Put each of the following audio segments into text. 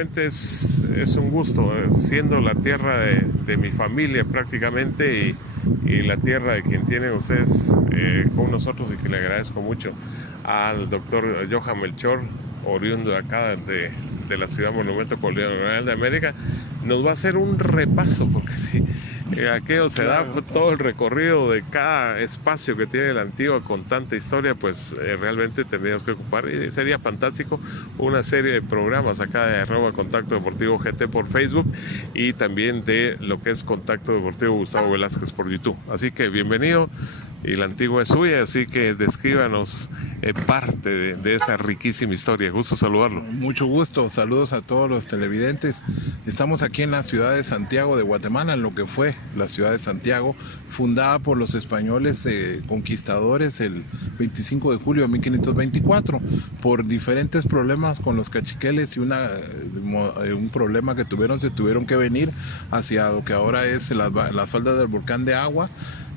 realmente es un gusto, siendo la tierra de mi familia prácticamente y la tierra de quien tienen ustedes con nosotros y que le agradezco mucho al doctor Johan Melchor, oriundo de acá de la ciudad Monumento Colonial de América. Nos va a hacer un repaso, porque si aquello se da todo el recorrido de cada espacio que tiene la Antigua con tanta historia, pues realmente tendríamos que ocupar, y sería fantástico, una serie de programas acá de @Contacto Deportivo GT por Facebook y también de lo que es Contacto Deportivo Gustavo Velázquez por YouTube. Así que bienvenido, y la Antigua es suya, así que descríbanos parte de esa riquísima historia. Gusto saludarlo. Mucho gusto, saludos a todos los televidentes. Estamos aquí en la ciudad de Santiago de Guatemala, en lo que fue la ciudad de Santiago, fundada por los españoles conquistadores el 25 de julio de 1524, por diferentes problemas con los caciqueles y un problema que se tuvieron que venir hacia lo que ahora es las faldas del volcán de Agua,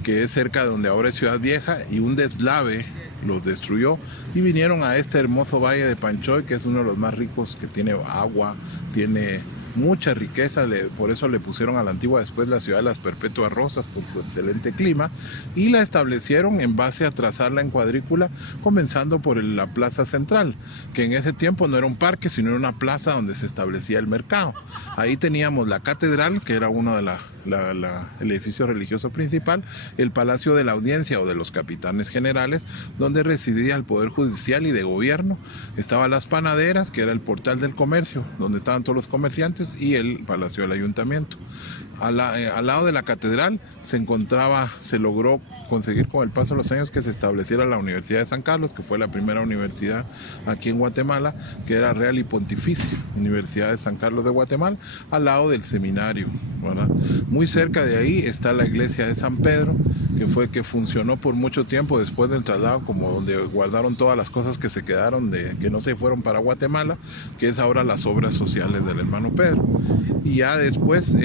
que es cerca de donde ahora es Ciudad Vieja, y un deslave los destruyó y vinieron a este hermoso valle de Panchoy, que es uno de los más ricos, que tiene agua, tiene mucha riqueza, por eso le pusieron a la Antigua después la ciudad de las Perpetuas Rosas, por su excelente clima, y la establecieron en base a trazarla en cuadrícula, comenzando por la plaza central, que en ese tiempo no era un parque, sino era una plaza donde se establecía el mercado. Ahí teníamos la catedral, que era uno de el edificio religioso principal, el Palacio de la Audiencia o de los Capitanes Generales, donde residía el Poder Judicial y de Gobierno. Estaban las panaderas, que era el portal del comercio, donde estaban todos los comerciantes, y el Palacio del Ayuntamiento. Al lado de la catedral se logró conseguir con el paso de los años que se estableciera la Universidad de San Carlos, que fue la primera universidad aquí en Guatemala, que era Real y Pontificia, Universidad de San Carlos de Guatemala, al lado del seminario, ¿verdad? Muy cerca de ahí está la iglesia de San Pedro, que funcionó por mucho tiempo después del traslado, como donde guardaron todas las cosas que se quedaron, que no se fueron para Guatemala, que es ahora las obras sociales del hermano Pedro. Y ya después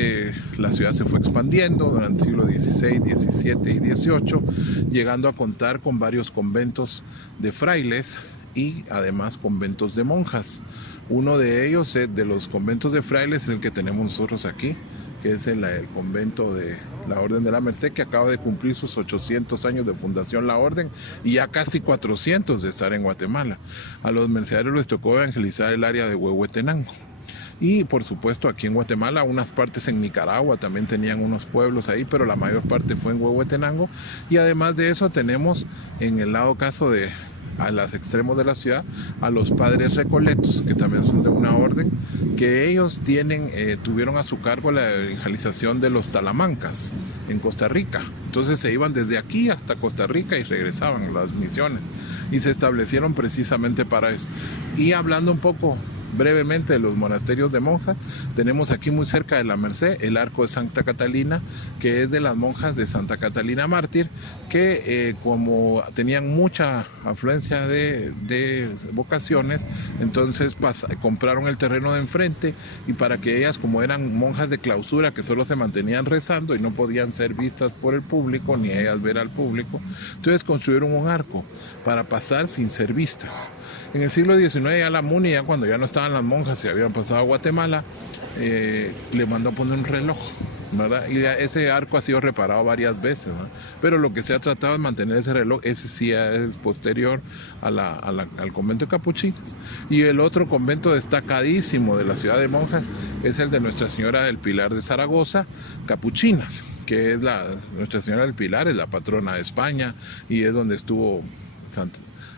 la ciudad se fue expandiendo durante el siglo XVI, XVII y XVIII, llegando a contar con varios conventos de frailes y además conventos de monjas. Uno de ellos, de los conventos de frailes, es el que tenemos nosotros aquí, que es el convento de la Orden de la Merced, que acaba de cumplir sus 800 años de fundación la Orden y ya casi 400 de estar en Guatemala. A los mercedarios les tocó evangelizar el área de Huehuetenango. Y por supuesto aquí en Guatemala, unas partes en Nicaragua también tenían unos pueblos ahí, pero la mayor parte fue en Huehuetenango. Y además de eso tenemos en el lado caso a los extremos de la ciudad, a los padres recoletos, que también son de una orden, que ellos tuvieron a su cargo la evangelización de los talamancas en Costa Rica. Entonces se iban desde aquí hasta Costa Rica y regresaban las misiones, y se establecieron precisamente para eso. Y hablando un poco brevemente de los monasterios de monjas, tenemos aquí muy cerca de la Merced el arco de Santa Catalina, que es de las monjas de Santa Catalina Mártir, que como tenían mucha afluencia de vocaciones, entonces compraron el terreno de enfrente, y para que ellas, como eran monjas de clausura que solo se mantenían rezando y no podían ser vistas por el público, ni ellas ver al público, entonces construyeron un arco para pasar sin ser vistas. En el siglo XIX ya la MUNI, ya cuando ya no estaban las monjas, se habían pasado a Guatemala, le mandó a poner un reloj, ¿verdad? Y ese arco ha sido reparado varias veces, ¿verdad? Pero lo que se ha tratado es mantener ese reloj, ese sí es posterior al convento de capuchinos. Y el otro convento destacadísimo de la ciudad de monjas es el de Nuestra Señora del Pilar de Zaragoza, Capuchinas, que es Nuestra Señora del Pilar, es la patrona de España, y es donde estuvo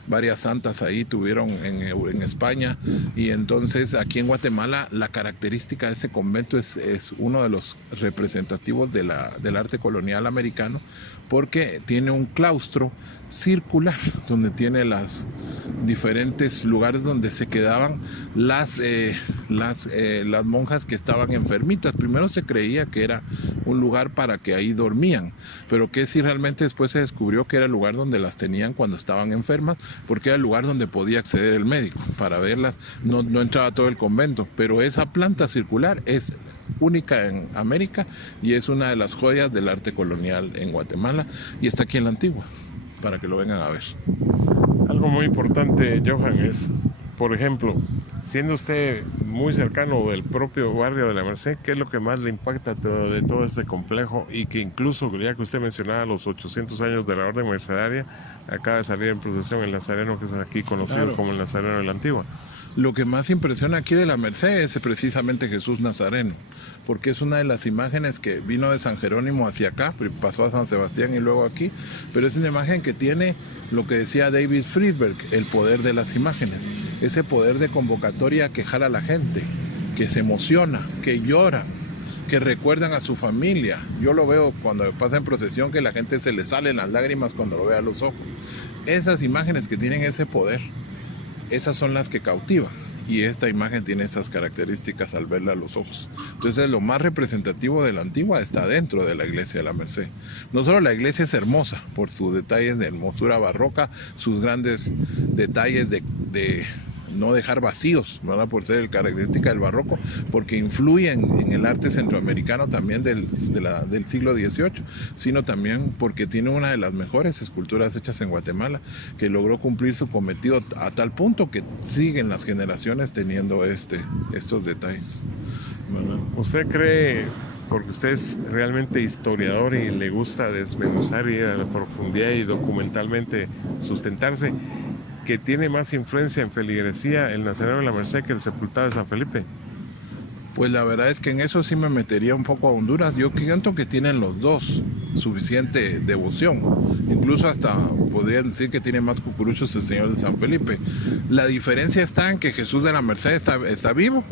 varias santas ahí tuvieron en España. Y entonces aquí en Guatemala la característica de ese convento es uno de los representativos del arte colonial americano, porque tiene un claustro circular donde tiene las diferentes lugares donde se quedaban las monjas que estaban enfermitas. Primero se creía que era un lugar para que ahí dormían, pero que si realmente después se descubrió que era el lugar donde las tenían cuando estaban enfermas, porque era el lugar donde podía acceder el médico para verlas. No entraba todo el convento, pero esa planta circular es única en América y es una de las joyas del arte colonial en Guatemala, y está aquí en la Antigua, para que lo vengan a ver. Algo muy importante, Johan, es por ejemplo, siendo usted muy cercano del propio barrio de la Merced, ¿qué es lo que más le impacta de todo este complejo? Y que incluso, ya que usted mencionaba los 800 años de la Orden Mercedaria, acaba de salir en procesión el Nazareno, que es aquí conocido Claro. como el Nazareno de la Antigua. Lo que más impresiona aquí de la Merced es precisamente Jesús Nazareno, porque es una de las imágenes que vino de San Jerónimo hacia acá, pasó a San Sebastián y luego aquí, pero es una imagen que tiene lo que decía David Friedberg, el poder de las imágenes, ese poder de convocatoria que jala a la gente, que se emociona, que llora, que recuerdan a su familia. Yo lo veo cuando pasa en procesión, que la gente se le salen las lágrimas cuando lo ve a los ojos. Esas imágenes que tienen ese poder, esas son las que cautivan, y esta imagen tiene esas características al verla a los ojos. Entonces lo más representativo de la Antigua está dentro de la iglesia de la Merced. No solo la iglesia es hermosa por sus detalles de hermosura barroca, sus grandes detalles de no dejar vacíos, ¿verdad? Por ser característica del barroco, porque influye en el arte centroamericano también del siglo XVIII, sino también porque tiene una de las mejores esculturas hechas en Guatemala, que logró cumplir su cometido a tal punto que siguen las generaciones teniendo estos detalles, ¿verdad? ¿Usted cree, porque usted es realmente historiador y le gusta desmenuzar y ir a la profundidad y documentalmente sustentarse, que tiene más influencia en feligresía el Nazareno de la Merced que el Sepultado de San Felipe? Pues la verdad es que en eso sí me metería un poco a Honduras. Yo siento que tienen los dos suficiente devoción. Incluso hasta podría decir que tiene más cucuruchos el Señor de San Felipe. La diferencia está en que Jesús de la Merced está vivo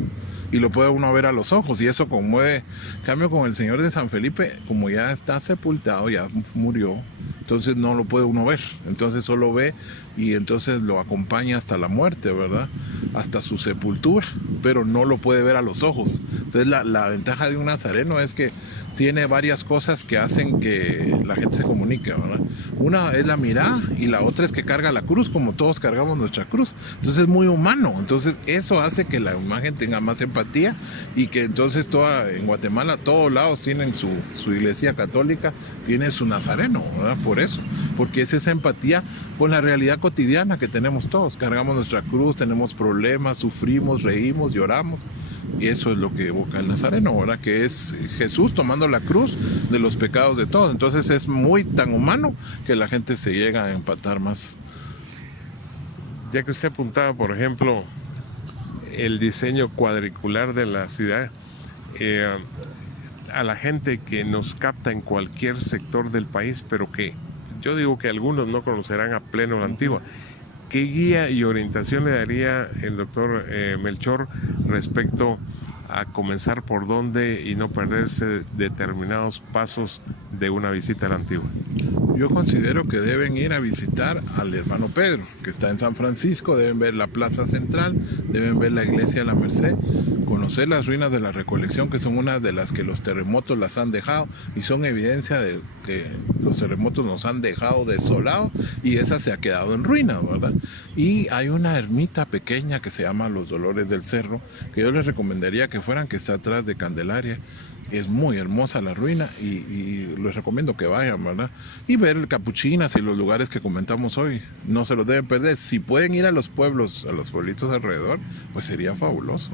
y lo puede uno ver a los ojos, y eso conmueve. En cambio, con el Señor de San Felipe, como ya está sepultado, ya murió, entonces no lo puede uno ver. Entonces solo ve y entonces lo acompaña hasta la muerte, ¿verdad? Hasta su sepultura, pero no lo puede ver a los ojos. Entonces la ventaja de un nazareno es que tiene varias cosas que hacen que la gente se comunique, ¿verdad? Una es la mirada y la otra es que carga la cruz, como todos cargamos nuestra cruz. Entonces es muy humano. Entonces eso hace que la imagen tenga más empatía, y que entonces en Guatemala todos lados tienen su iglesia católica, tiene su nazareno, ¿verdad? Por eso, porque es esa empatía con la realidad cotidiana que tenemos todos. Cargamos nuestra cruz, tenemos problemas, sufrimos, reímos, lloramos. Y eso es lo que evoca el nazareno, ¿verdad? Que es Jesús tomando la cruz de los pecados de todos. Entonces es muy tan humano que la gente se llega a empatar más. Ya que usted apuntaba, por ejemplo, el diseño cuadricular de la ciudad, a la gente que nos capta en cualquier sector del país, pero que yo digo que algunos no conocerán a pleno la Antigua, ¿qué guía y orientación le daría el doctor Melchor respecto a comenzar por dónde y no perderse determinados pasos de una visita a la Antigua? Yo considero que deben ir a visitar al hermano Pedro, que está en San Francisco, deben ver la plaza central, deben ver la iglesia de la Merced, conocer las ruinas de la Recolección, que son una de las que los terremotos las han dejado, y son evidencia de que los terremotos nos han dejado desolados, y esa se ha quedado en ruinas, ¿verdad? Y hay una ermita pequeña que se llama Los Dolores del Cerro, que yo les recomendaría que fueran, que está atrás de Candelaria. Es muy hermosa la ruina y les recomiendo que vayan, ¿verdad? Y ver capuchinas y los lugares que comentamos hoy. No se los deben perder. Si pueden ir a los pueblos, a los pueblitos alrededor, pues sería fabuloso.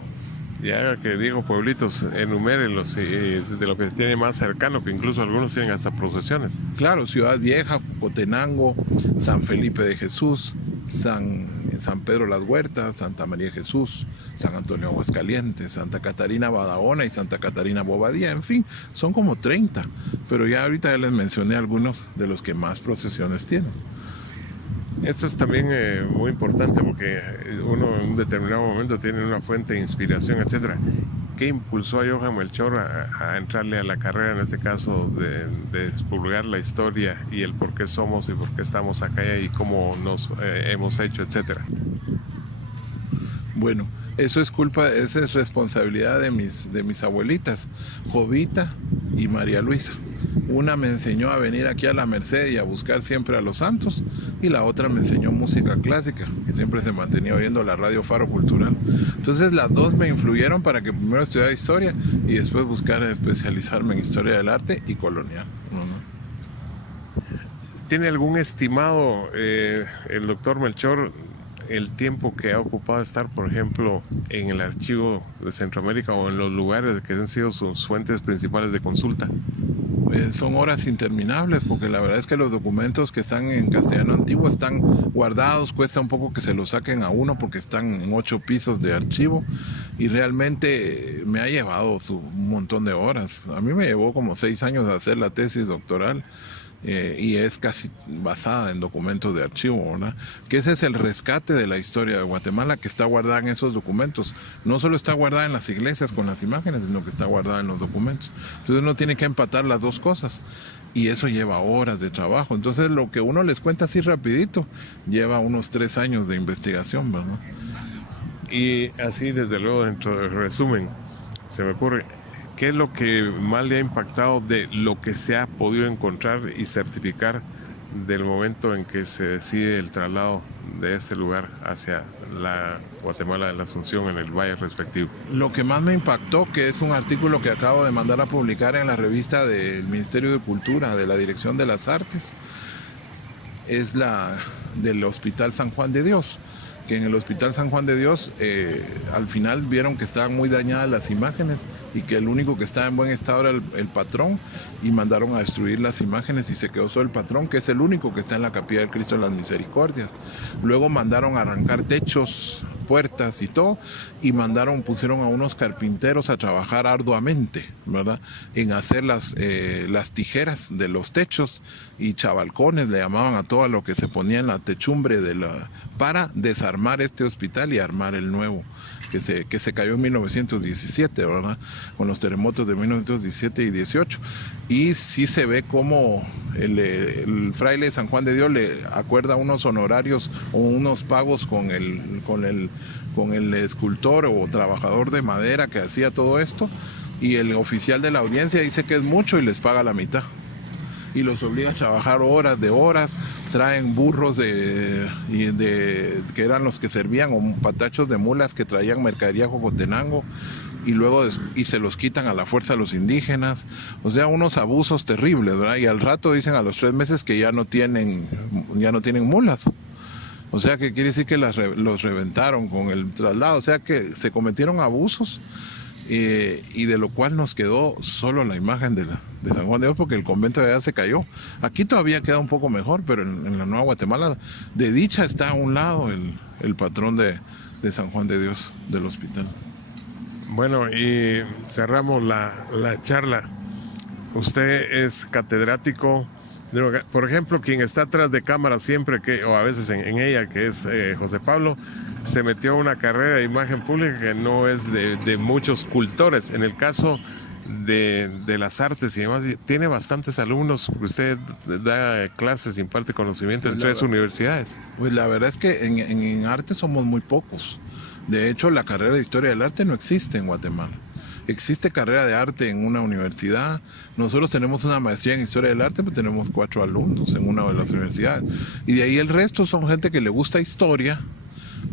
Ya que digo pueblitos, enumérenlos de lo que tiene más cercano, que incluso algunos tienen hasta procesiones. Claro, Ciudad Vieja, Cotenango, San Felipe de Jesús, San Pedro Las Huertas, Santa María de Jesús, San Antonio Aguascalientes, Santa Catarina Badahona y Santa Catarina Bobadilla. En fin, son como 30, pero ya ahorita ya les mencioné algunos de los que más procesiones tienen. Esto es también muy importante, porque uno en un determinado momento tiene una fuente de inspiración, etcétera. ¿Qué impulsó a Johann Melchor a entrarle a la carrera, en este caso, de divulgar la historia y el por qué somos y por qué estamos acá y cómo nos hemos hecho, etcétera? Bueno, esa es responsabilidad de mis abuelitas, Jovita y María Luisa. Una me enseñó a venir aquí a la Merced y a buscar siempre a los santos, y la otra me enseñó música clásica, que siempre se mantenía oyendo la radio Faro Cultural. Entonces las dos me influyeron para que primero estudiara historia y después buscara especializarme en historia del arte y colonial. ¿Tiene algún estimado el doctor Melchor el tiempo que ha ocupado estar, por ejemplo, en el archivo de Centroamérica o en los lugares que han sido sus fuentes principales de consulta? Son horas interminables, porque la verdad es que los documentos que están en castellano antiguo están guardados, cuesta un poco que se los saquen a uno porque están en 8 pisos de archivo, y realmente me ha llevado un montón de horas. A mí me llevó como 6 años hacer la tesis doctoral. Y es casi basada en documentos de archivo, ¿verdad? Que ese es el rescate de la historia de Guatemala, que está guardada en esos documentos. No solo está guardada en las iglesias con las imágenes, sino que está guardada en los documentos. Entonces uno tiene que empatar las dos cosas, y eso lleva horas de trabajo. Entonces lo que uno les cuenta así rapidito lleva unos 3 años de investigación, ¿verdad? Y así, desde luego, dentro del resumen, se me ocurre, ¿qué es lo que más le ha impactado de lo que se ha podido encontrar y certificar del momento en que se decide el traslado de este lugar hacia la Guatemala de la Asunción en el valle respectivo? Lo que más me impactó, que es un artículo que acabo de mandar a publicar en la revista del Ministerio de Cultura, de la Dirección de las Artes, es la del Hospital San Juan de Dios. Que en el Hospital San Juan de Dios al final vieron que estaban muy dañadas las imágenes y que el único que estaba en buen estado era el patrón, y mandaron a destruir las imágenes y se quedó solo el patrón, que es el único que está en la Capilla del Cristo de las Misericordias. Luego mandaron a arrancar techos, puertas y todo, y pusieron a unos carpinteros a trabajar arduamente, ¿verdad?, en hacer las tijeras de los techos, y chabalcones le llamaban a todo lo que se ponía en la techumbre para desarmar este hospital y armar el nuevo, que se cayó en 1917, ¿verdad?, con los terremotos de 1917 y 18. Y sí se ve como el fraile de San Juan de Dios le acuerda unos honorarios o unos pagos con el escultor o trabajador de madera que hacía todo esto, y el oficial de la audiencia dice que es mucho y les paga la mitad. Y los obliga a trabajar horas de horas, traen burros que eran los que servían, o patachos de mulas que traían mercadería a Jocotenango, y se los quitan a la fuerza a los indígenas. O sea, unos abusos terribles, ¿verdad? Y al rato dicen a los 3 meses que ya no tienen mulas. O sea, que quiere decir que los reventaron con el traslado. O sea, que se cometieron abusos, y de lo cual nos quedó solo la imagen de San Juan de Dios, porque el convento de allá se cayó. Aquí todavía queda un poco mejor, pero en la Nueva Guatemala, de dicha, está a un lado el patrón de San Juan de Dios del hospital. Bueno, y cerramos la charla. Usted es catedrático. Por ejemplo, quien está atrás de cámara siempre, o a veces en ella, que es José Pablo, se metió a una carrera de imagen pública que no es de muchos cultores. En el caso de las artes y demás, tiene bastantes alumnos. Usted da clases, imparte conocimiento en 3 universidades. Pues la verdad es que en arte somos muy pocos. De hecho, la carrera de Historia del Arte no existe en Guatemala. Existe carrera de arte en una universidad. Nosotros tenemos una maestría en Historia del Arte, pero tenemos 4 alumnos en una de las universidades. Y de ahí el resto son gente que le gusta historia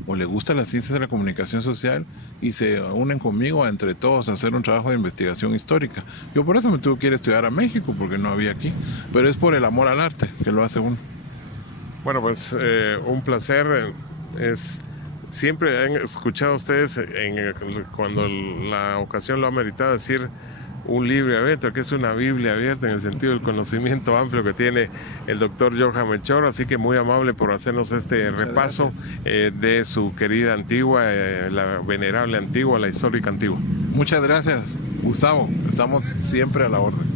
o le gusta las ciencias de la comunicación social, y se unen conmigo entre todos a hacer un trabajo de investigación histórica. Yo por eso me tuve que ir a estudiar a México, porque no había aquí. Pero es por el amor al arte que lo hace uno. Bueno, pues un placer. Siempre han escuchado ustedes cuando la ocasión lo ha meritado decir un libro abierto, que es una Biblia abierta en el sentido del conocimiento amplio que tiene el doctor Johan Melchor. Así que muy amable por hacernos este repaso de su querida Antigua, la venerable Antigua, la histórica Antigua. Muchas gracias, Gustavo. Estamos siempre a la orden.